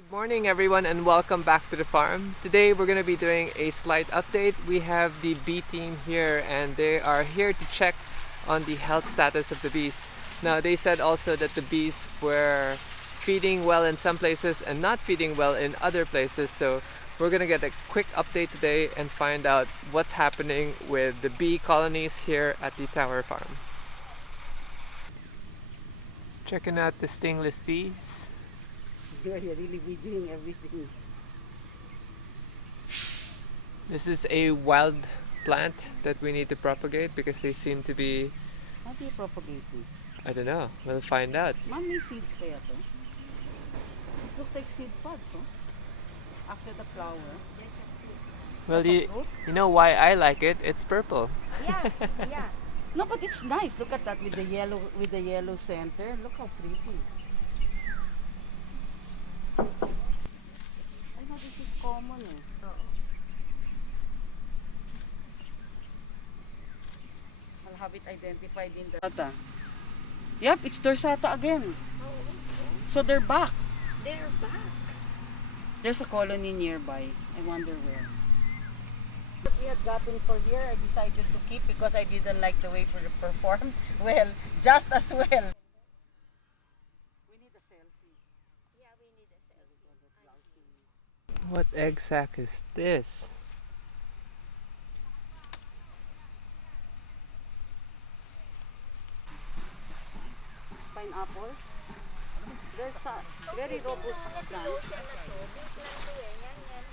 Good morning everyone and welcome back to the farm. Today we're going to be doing a slight update. We have the bee team here and they are here to check on the health status of the bees. Now they said also that the bees were feeding well in some places and not feeding well in other places. So we're going to get a quick update today and find out what's happening with the bee colonies here at the Tower Farm. Checking out the stingless bees. You're really doing everything. This is a wild plant that we need to propagate because they seem to be... How do you propagate it? I don't know. We'll find out. Ma'am, may seeds kaya to? This looks like seed pods, no? After the flower. Well, you know why I like it? It's purple. Yeah, yeah. No, but it's nice. Look at that with the yellow center. Look how pretty. I know this is common, eh. I'll have it identified in the... Yep, it's dorsata again. So they're back. They're back. There's a colony nearby. I wonder where. What we had gotten for here, I decided to keep because I didn't like the way it performed. Well, just as well. We need a selfie. Yeah, we need a selfie. What egg sac is this? Pineapples. There's a very robust plant. Fertilization na to. Big na to eh. Yan, yan.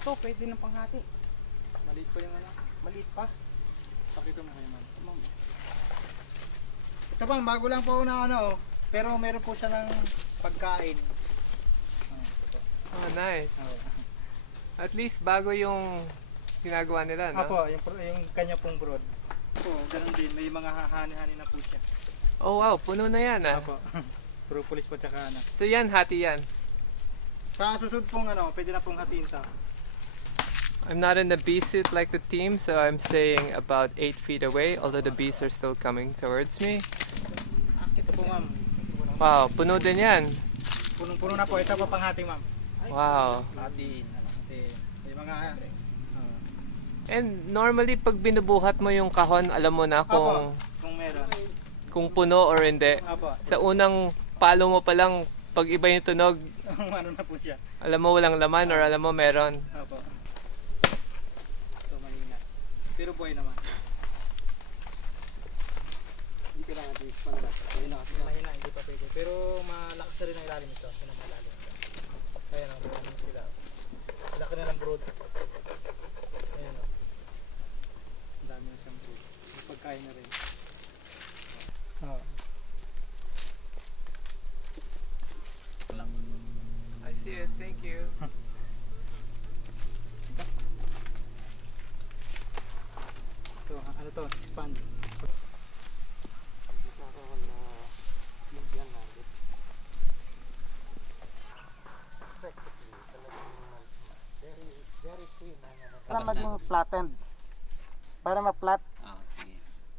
Ito, pwede ng panghati. Maliit pa yung ano. Maliit pa. Pakita mo kayo man. Ito bang, bago lang po na ano. Pero meron po siya ng pagkain. Oh, nice. At least bago yung ginagawa nila, no? Apo, yung kanya pong brood. Po, ganun din. May mga hani-hani na po siya. Oh wow, puno na yan ah. Apo. Propolis pa tsaka anak. So yan, hati yan. Sa susunod pong ano, pwede na pong hatiin ta. I'm not in the bee suit like the team, so I'm staying about 8 feet away, although the bees are still coming towards me. Ito po ma'am. Wow, puno din yan. Punong-puno na po. Ito po panghati ma'am. Wow. Hatiin. May mga... And normally, pag binubuhat mo yung kahon, alam mo na Apo, kung meron. kung puno or hindi. Apo. Sa unang palo mo pa lang, pag iba yung tunog, Ano na po siya. alam mo walang laman or alam mo meron. Apo. Ito mahina. Pero buhay naman. Hindi kailangan i-fix pa naman. Mahina, hindi pa pwede. Pero malakas na rin ang ilalim ito. Ito na malalim. Ayan o, maraming sila. Laki na ng brood. Ayan o. Ang dami na siyang brood. May pagkain na rin. I see it, thank you. Ito, ano to? Expand. Para maging flattened. Para ma-flat.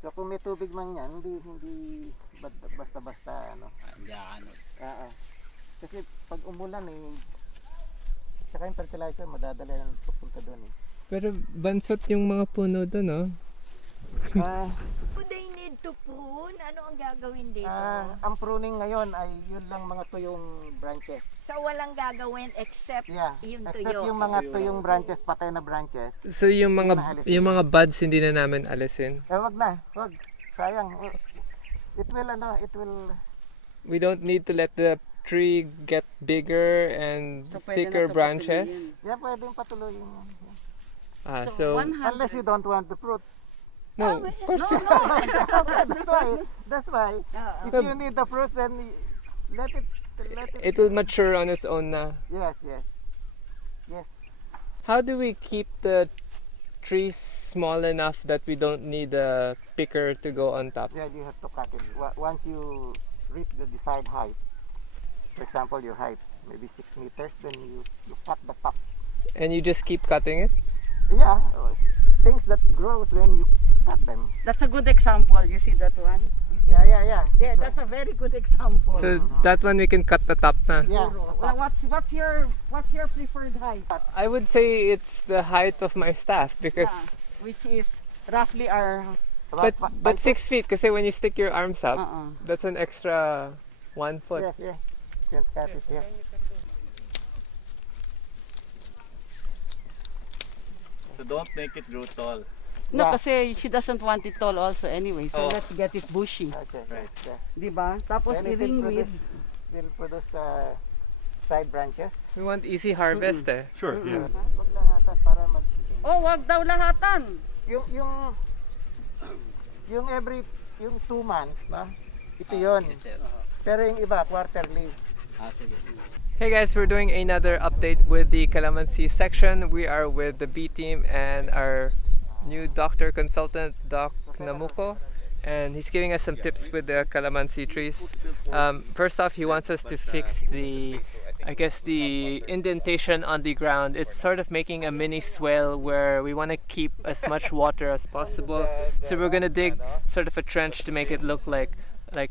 So kung may tubig man yan, hindi basta-basta ano. Oo. Kasi pag umulan saka yung fertilizer madadala yan pupunta doon eh. Pero bansot yung mga puno doon, no? Do they need to prune? Ano ang gagawin dito? Ang pruning ngayon ay yun lang mga tuyong branches. So walang gagawin except Yeah. yung Except tuyo. yung mga tuyong branches, patay na branches. So yung mga buds hindi na namin alisin. Wag na, wag. Sayang. It will We don't need to let the tree get bigger and So, pwede thicker na to branches. patuloyin. yeah, pwedeng patuloyin. So 100. Unless you don't want the fruit. no, of course you- That's why. If you need the fruit, then let it. it will mature on its own na. Yes. How do we keep the trees small enough that we don't need a picker to go on top? Yeah, you have to cut it. Once you reach the desired height, for example, your height, maybe 6 meters, then you cut the top. And you just keep cutting it? Yeah, things that grow when you cut them. That's a good example. You see that one? You see? Yeah. There, that's a very good example. So that one we can cut the top na. Yeah. Well, what's your preferred height? I would say it's the height of my staff because Yeah, which is roughly our. but 6 feet kasi when you stick your arms up, that's an extra 1 foot. Yeah. You can cut it, yeah. So don't make it grow tall. No, Yeah. kasi she doesn't want it tall also anyway. So Oh. let's get it bushy. Okay, Right. yeah. Diba? Tapos Then it i-ring will with. produce side branches. We want easy harvest eh. Sure, yeah. Wag lahatan para mag... Oh, wag daw lahatan. Yung 2 months, ba? Ito yun. Pero yung iba, quarterly. Hey guys, we're doing another update with the Calamansi section. We are with the B team and our new doctor consultant, Doc Namuko, and he's giving us some tips with the Calamansi trees. First off, he wants us to fix the indentation on the ground. It's sort of making a mini swale where we want to keep as much water as possible. So we're gonna dig sort of a trench to make it look like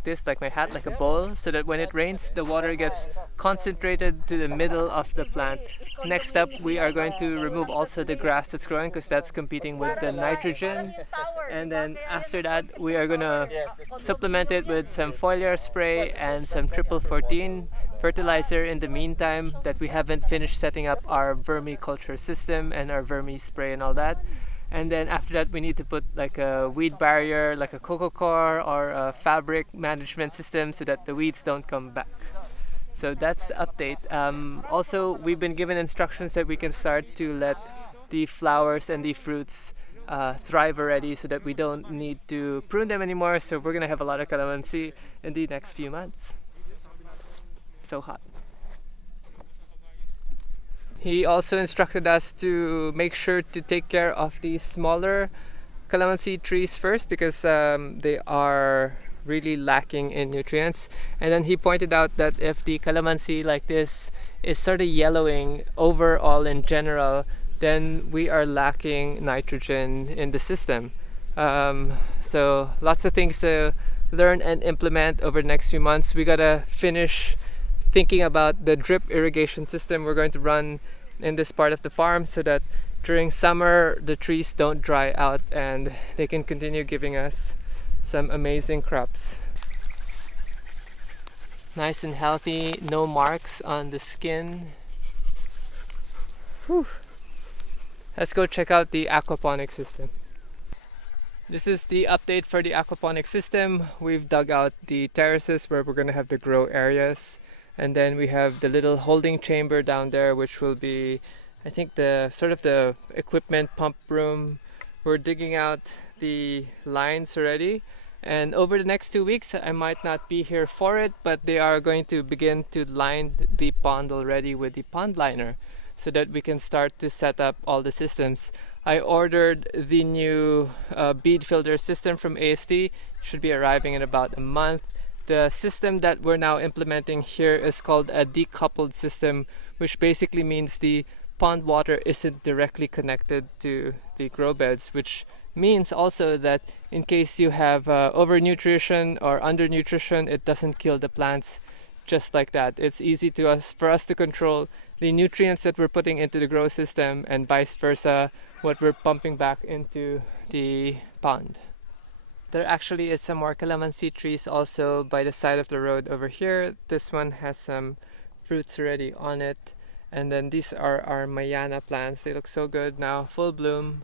this, like my hat, like a bowl, so that when it rains, the water gets concentrated to the middle of the plant. Next up, we are going to remove also the grass that's growing because that's competing with the nitrogen. And then after that, we are gonna supplement it with some foliar spray and some triple 14 fertilizer in the meantime that we haven't finished setting up our vermiculture system and our vermi spray and all that. And then after that, we need to put like a weed barrier, like a coco core or a fabric management system so that the weeds don't come back. So that's the update. Also, we've been given instructions that we can start to let the flowers and the fruits thrive already so that we don't need to prune them anymore. So we're gonna have a lot of calamansi in the next few months. So hot. He also instructed us to make sure to take care of the smaller calamansi trees first because they are really lacking in nutrients. And then he pointed out that if the calamansi like this is sort of yellowing overall in general, then we are lacking nitrogen in the system. So lots of things to learn and implement over the next few months. We gotta finish thinking about the drip irrigation system we're going to run in this part of the farm so that during summer the trees don't dry out and they can continue giving us some amazing crops. Nice and healthy, no marks on the skin. Whew. Let's go check out the aquaponics system. This is the update for the aquaponics system. We've dug out the terraces where we're going to have the grow areas. And then we have the little holding chamber down there, which will be, I think, the sort of the equipment pump room. We're digging out the lines already. And over the next 2 weeks, I might not be here for it, but they are going to begin to line the pond already with the pond liner so that we can start to set up all the systems. I ordered the new bead filter system from AST. Should be arriving in about a month. The system that we're now implementing here is called a decoupled system, which basically means the pond water isn't directly connected to the grow beds, which means also that in case you have overnutrition or undernutrition, it doesn't kill the plants just like that. It's easy for us to control the nutrients that we're putting into the grow system and vice versa, what we're pumping back into the pond. There actually is some more calamansi trees also by the side of the road over here. This one has some fruits already on it. And then these are our Mayana plants. They look so good now, full bloom.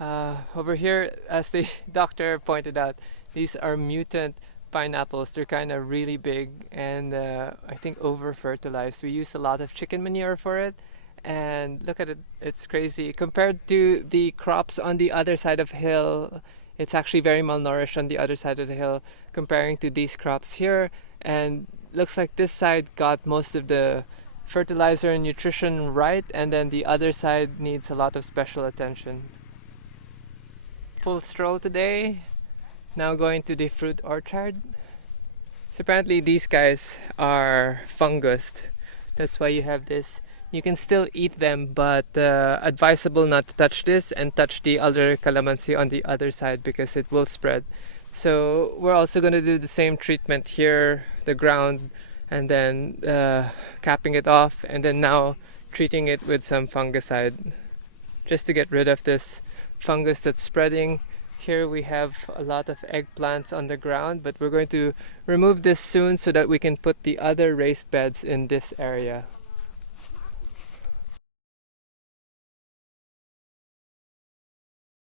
Over here, as the doctor pointed out, these are mutant pineapples. They're kind of really big and I think over fertilized. We use a lot of chicken manure for it. And look at it, it's crazy. Compared to the crops on the other side of the hill, it's actually very malnourished on the other side of the hill comparing to these crops here. And looks like this side got most of the fertilizer and nutrition right, and then the other side needs a lot of special attention. Full stroll today. Now going to the fruit orchard. So apparently these guys are fungus. That's why you have this. You can still eat them, but advisable not to touch this and touch the other calamansi on the other side because it will spread. So we're also going to do the same treatment here, the ground, and then capping it off, and then now treating it with some fungicide just to get rid of this fungus that's spreading. Here we have a lot of eggplants on the ground, but we're going to remove this soon so that we can put the other raised beds in this area.